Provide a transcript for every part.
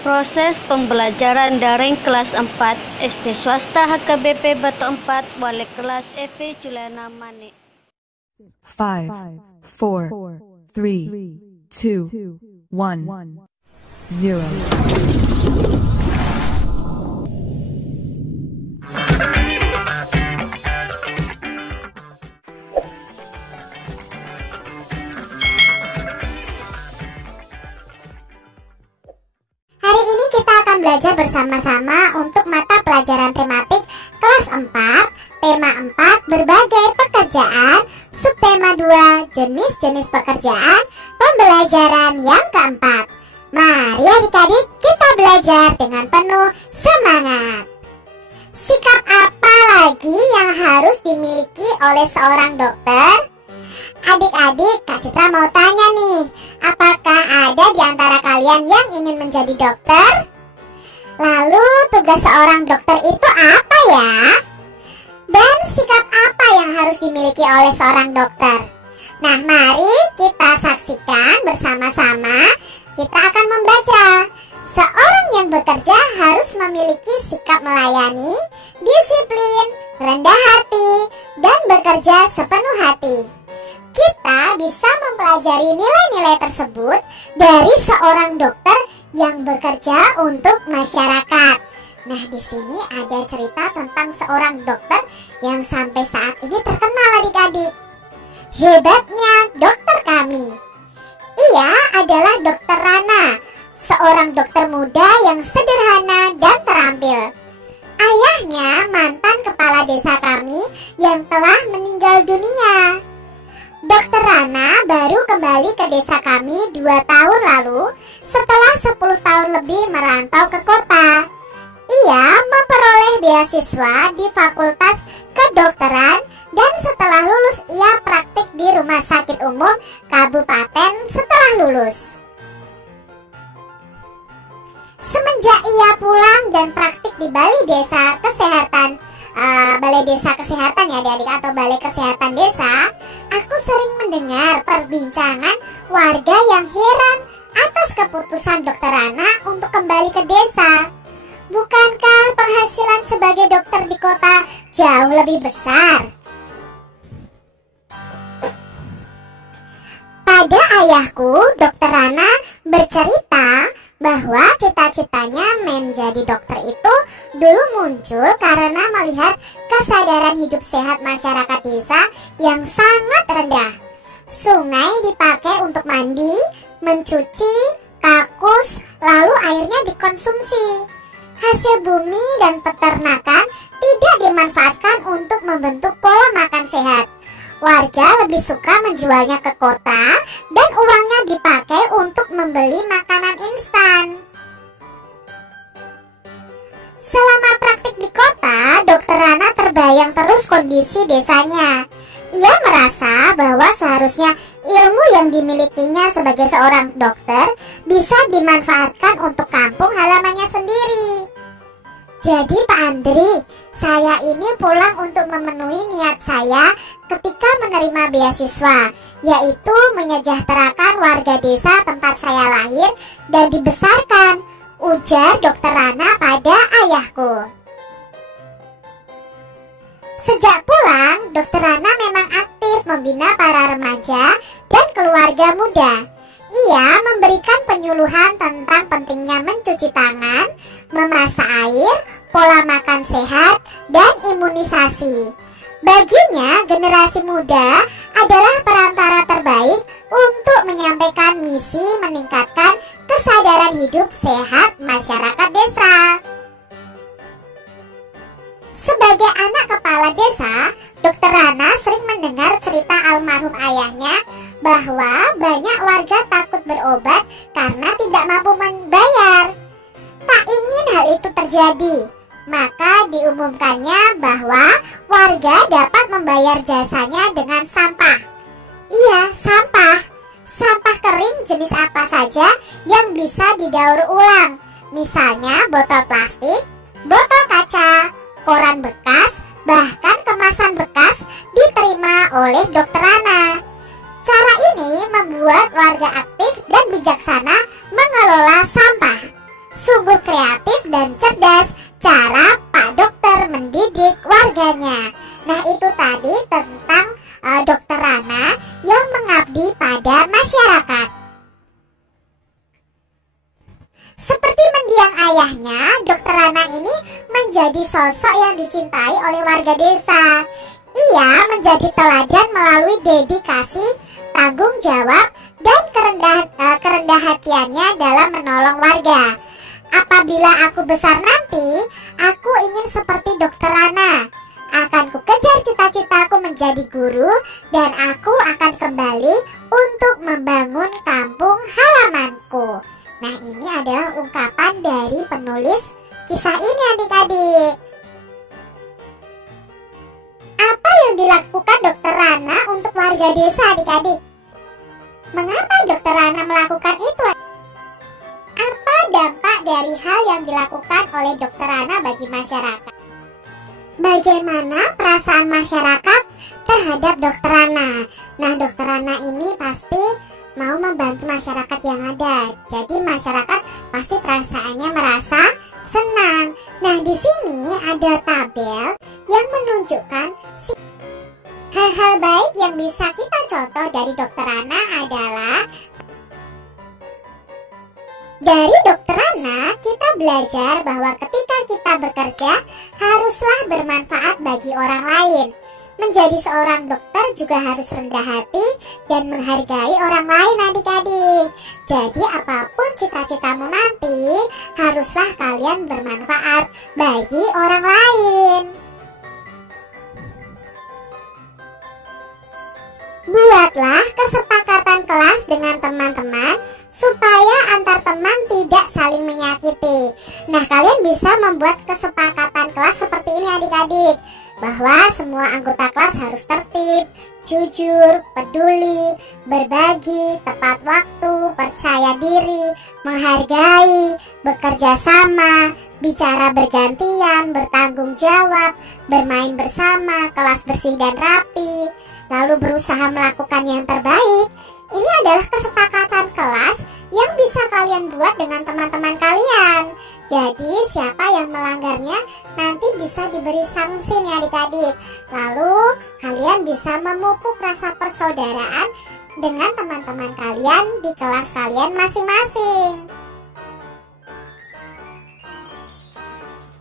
Proses pembelajaran daring kelas 4 SD swasta HKBP Batu 4 Wali kelas Evi Juliana Mani. 5, 4, 3, 2, 1, 0. Hari ini kita akan belajar bersama-sama untuk mata pelajaran tematik kelas 4, tema 4, berbagai pekerjaan, subtema 2, jenis-jenis pekerjaan, pembelajaran yang keempat. Mari adik-adik kita belajar dengan penuh semangat. Sikap apa lagi yang harus dimiliki oleh seorang dokter? Adik-adik, Kak Citra mau tanya nih, apakah ada di antara kalian yang ingin menjadi dokter? Lalu tugas seorang dokter itu apa ya? Dan sikap apa yang harus dimiliki oleh seorang dokter? Nah, mari kita saksikan bersama-sama. Kita akan membaca. Seorang yang bekerja harus memiliki sikap melayani, disiplin, rendah hati, dan bekerja sepenuh hati. Kita bisa mempelajari nilai-nilai tersebut dari seorang dokter yang bekerja untuk masyarakat. Nah, di sini ada cerita tentang seorang dokter yang sampai saat ini terkenal adik-adik. Hebatnya dokter kami. Ia adalah Dokter Rana, seorang dokter muda yang sederhana dan terampil. Ayahnya mantan kepala desa kami yang telah meninggal dunia. Dokter Rana baru kembali ke desa kami 2 tahun lalu setelah 10 tahun lebih merantau ke kota. Ia memperoleh beasiswa di Fakultas Kedokteran dan setelah lulus ia praktik di Rumah Sakit Umum Kabupaten setelah lulus. Semenjak ia pulang dan praktik di Balai Desa Kesehatan, Balai Desa Kesehatan ya adik-adik, atau Balai Kesehatan Desa, aku sering mendengar perbincangan warga yang heran atas keputusan Dokter Rana untuk kembali ke desa. Bukankah penghasilan sebagai dokter di kota jauh lebih besar? Pada ayahku, Dokter Rana bercerita bahwa cita-citanya menjadi dokter itu dulu muncul karena melihat kesadaran hidup sehat masyarakat desa yang sangat rendah. Sungai dipakai untuk mandi, mencuci, kakus, lalu airnya dikonsumsi. Hasil bumi dan peternakan tidak dimanfaatkan untuk membentuk pola makan sehat. Warga lebih suka menjualnya ke kota dan uangnya dipakai untuk membeli makanan instan. Selama praktik di kota, Dokter Rana terbayang terus kondisi desanya. Ia merasa bahwa seharusnya ilmu yang dimilikinya sebagai seorang dokter bisa dimanfaatkan untuk kampung halamannya sendiri. Jadi Pak Andri, saya ini pulang untuk memenuhi niat saya ketika menerima beasiswa, yaitu menyejahterakan warga desa tempat saya lahir dan dibesarkan, ujar Dokter Rana pada ayahku. Sejak pulang, Dokter Rana memang aktif membina para remaja dan keluarga muda. Ia memberikan penyuluhan tentang pentingnya mencuci tangan, memasak air, pola makan sehat, dan imunisasi. Baginya, generasi muda adalah perantara terbaik untuk menyampaikan misi meningkatkan kesadaran hidup sehat masyarakat desa. Sebagai anak kepala desa, Dokter Rana sering mendengar cerita almarhum ayahnya bahwa banyak warga takut berobat karena tidak mampu membayar. Tak ingin hal itu terjadi, maka diumumkannya bahwa warga dapat membayar jasanya dengan sampah. Iya, sampah. Sampah kering jenis apa saja yang bisa didaur ulang. Misalnya botol plastik, botol kaca, koran bekas, bahkan kemasan bekas diterima oleh Dokter Rana. Cara ini membuat warga aktif dan bijaksana mengelola sampah. dan cerdas cara Pak Dokter mendidik warganya. Nah, itu tadi tentang Dokter Rana yang mengabdi pada masyarakat. Seperti mendiang ayahnya, Dokter Rana ini menjadi sosok yang dicintai oleh warga desa. Ia menjadi teladan melalui dedikasi, tanggung jawab, dan kerendah hatiannya dalam menolong warga. Apabila aku besar nanti, aku ingin seperti Dokter Rana. Akan kukejar cita-citaku menjadi guru, dan aku akan kembali untuk membangun kampung halamanku. Nah, ini adalah ungkapan dari penulis kisah ini, adik-adik. Apa yang dilakukan Dokter Rana untuk warga desa, adik-adik? Mengapa Dokter Rana melakukan itu? Apa dampak dari hal yang dilakukan oleh Dokter Rana bagi masyarakat? Bagaimana perasaan masyarakat terhadap Dokter Rana? Nah, Dokter Rana ini pasti mau membantu masyarakat yang ada. Jadi masyarakat pasti perasaannya merasa senang. Nah, di sini ada tabel yang menunjukkan hal-hal baik yang bisa kita contoh dari Dokter Rana adalah dari Dokter Rana kita belajar bahwa ketika kita bekerja haruslah bermanfaat bagi orang lain. Menjadi seorang dokter juga harus rendah hati dan menghargai orang lain, adik-adik. Jadi apapun cita-citamu nanti, haruslah kalian bermanfaat bagi orang lain. Buatlah kesepakatan kelas dengan teman-teman supaya antar teman tidak saling menyakiti. Nah, kalian bisa membuat kesepakatan kelas seperti ini, adik-adik, bahwa semua anggota kelas harus tertib, jujur, peduli, berbagi, tepat waktu, percaya diri, menghargai, bekerja sama, bicara bergantian, bertanggung jawab, bermain bersama, kelas bersih dan rapi, lalu berusaha melakukan yang terbaik. Ini adalah kesepakatan kelas yang bisa kalian buat dengan teman-teman kalian. Jadi siapa yang melanggarnya nanti bisa diberi sanksi nih, adik-adik. Lalu kalian bisa memupuk rasa persaudaraan dengan teman-teman kalian di kelas kalian masing-masing.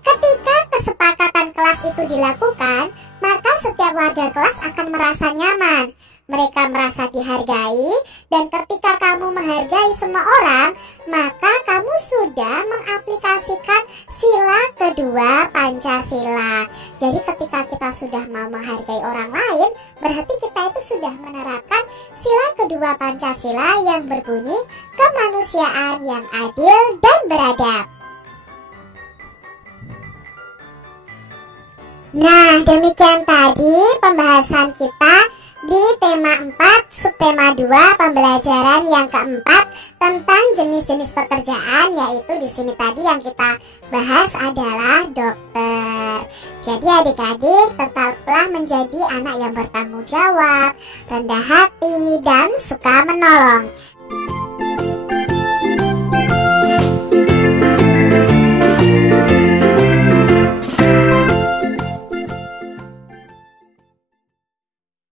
Ketika kesepakatan kelas itu dilakukan, maka setiap warga kelas akan merasa nyaman. Mereka merasa dihargai, dan ketika kamu menghargai semua orang, maka kamu sudah mengaplikasikan sila kedua Pancasila. Jadi ketika kita sudah mau menghargai orang lain, berarti kita itu sudah menerapkan sila kedua Pancasila yang berbunyi kemanusiaan yang adil dan beradab. Nah, demikian tadi pembahasan kita di tema 4, subtema 2, pembelajaran yang keempat tentang jenis-jenis pekerjaan, yaitu di sini tadi yang kita bahas adalah dokter. Jadi adik-adik tetaplah menjadi anak yang bertanggung jawab, rendah hati, dan suka menolong.